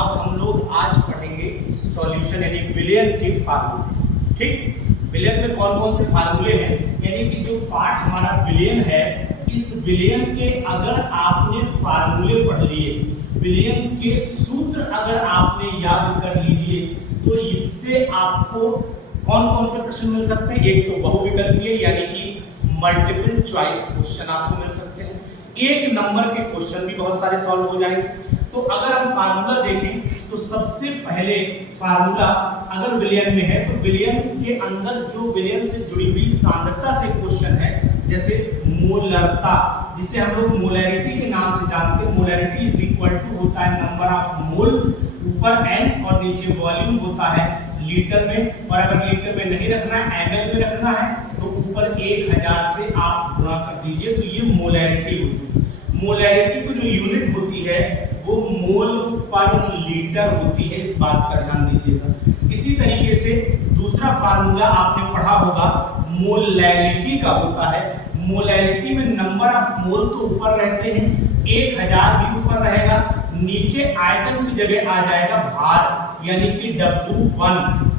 अब हम लोग आज पढ़ेंगे सॉल्यूशन यानी विलयन के फार्मूले। ठीक, विलयन में कौन कौन से फार्मूले हैं, यानी कि जो पार्ट हमारा विलयन है, इस विलयन के अगर आपने फार्मूले पढ़ लिए, विलयन के सूत्र अगर आपने याद कर लीजिए, तो इससे आपको कौन कौन से प्रश्न मिल सकते हैं। एक तो बहुविकल्पीय यानी कि मल्टीपल चॉइस क्वेश्चन आपको मिल सकते हैं, एक नंबर के क्वेश्चन भी बहुत सारे सॉल्व हो जाएंगे। तो अगर हम फार्मूला देखें तो सबसे पहले फार्मूला अगर विलयन में है तो विलयन के अंदर जो विलयन से जुड़ी हुई सांद्रता से क्वेश्चन है, जैसे मोलरता, जिसे हम लोग मोलैरिटी के नाम से जानते हैं। मोलैरिटी इज इक्वल टू होता है नंबर ऑफ मोल, ऊपर n और नीचे वॉल्यूम होता है लीटर में, और अगर लीटर में नहीं रखना है ml में रखना है तो ऊपर 1000 से आप गुणा कर दीजिए, तो ये मोलैरिटी होती है। मोलैरिटी की जो यूनिट होती है वो मोल पर लीटर होती है, इस बात का ध्यान दीजिएगा। इसी तरीके से दूसरा फार्मूला आपने पढ़ा होगा मोलैरिटी का होता है। मोलैरिटी में नंबर ऑफ मोल तो ऊपर रहते हैं, 1000 भी ऊपर रहेगा, नीचे आयतन की जगह आ जाएगा भार यानी कि W1।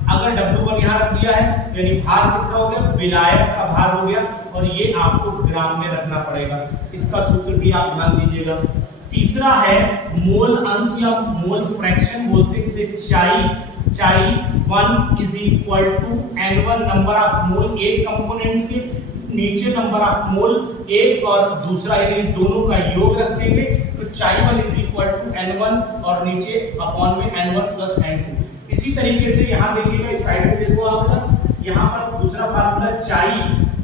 अगर W1 यहाँ रख दिया है यानी भार कितना हो गया, विलायक का भार हो गया, और ये आपको ग्राम में रखना पड़ेगा। इसका सूत्र भी आप ध्यान दीजिएगा। तीसरा है मोल अंश या मोल फ्रैक्शन बोलते हैं इसे चाई 1 is equal to n1 number of mole, एक कंपोनेंट के नीचे नंबर ऑफ मोल एक और दूसरा यानी दोनों का योग रख देंगे, तो चाई 1 इज इक्वल टू n1 और नीचे अपॉन में n1 प्लस n2। इसी तरीके से यहाँ देखिएगा, इस साइड में देखो आपका, यहाँ पर दूसरा फार्मूला चाई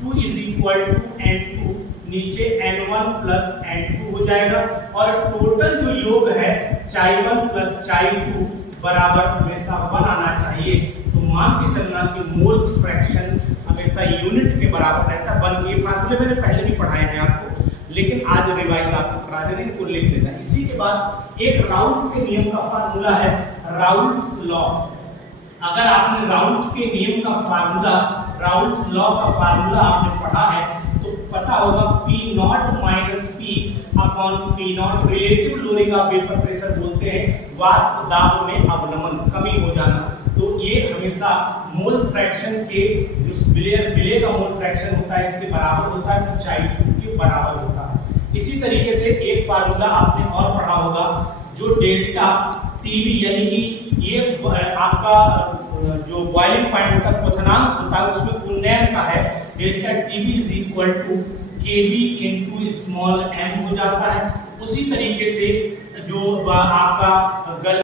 2 इज इक्वल टू n2, नीचे n1 प्लस n2 हो जाएगा, और टोटल जो योग है चाई 1 प्लस चाई 2 बराबर हमेशा 1 आना चाहिए। तो मान के चलना कि मोल फ्रैक्शन हमेशा यूनिट के बराबर रहता है। 1 ये फार्मूले मैंने पहले भी पढ़ाए हैं आपको, लेकिन आज रिवाइज आपको करा देने को लिख लेना है। इसी के बाद एक राउल्ट के नियम का फार्मूला है राउल्ट्स लॉ। अगर आपने राउल्ट के नियम का फार्मूला, राउल्ट्स लॉ का फार्मूला आपने पढ़ा है तो पता होगा P not minus P upon P not, relative lowering of vapour pressure बोलते हैं, वाष्प दाब में अवनमन, कमी हो जाना। तो ये हमेशा मोल फ्रैक्शन के जो विलय का मोल फ्रैक्शन होता है इसके बराबर होता है, तो चाई 2 के बराबर होता है। इसी तरीके से एक फार्मूला आपने और पढ़ा होगा जो डेल्टा टीवी यानी कि ये आपका जो बॉइलिंग पॉइंट होता है, क्वथनांक होता है, उसमें उन्नयन का है। Delta TV is equal to KB into small m हो जाता है। उसी तरीके से जो आपका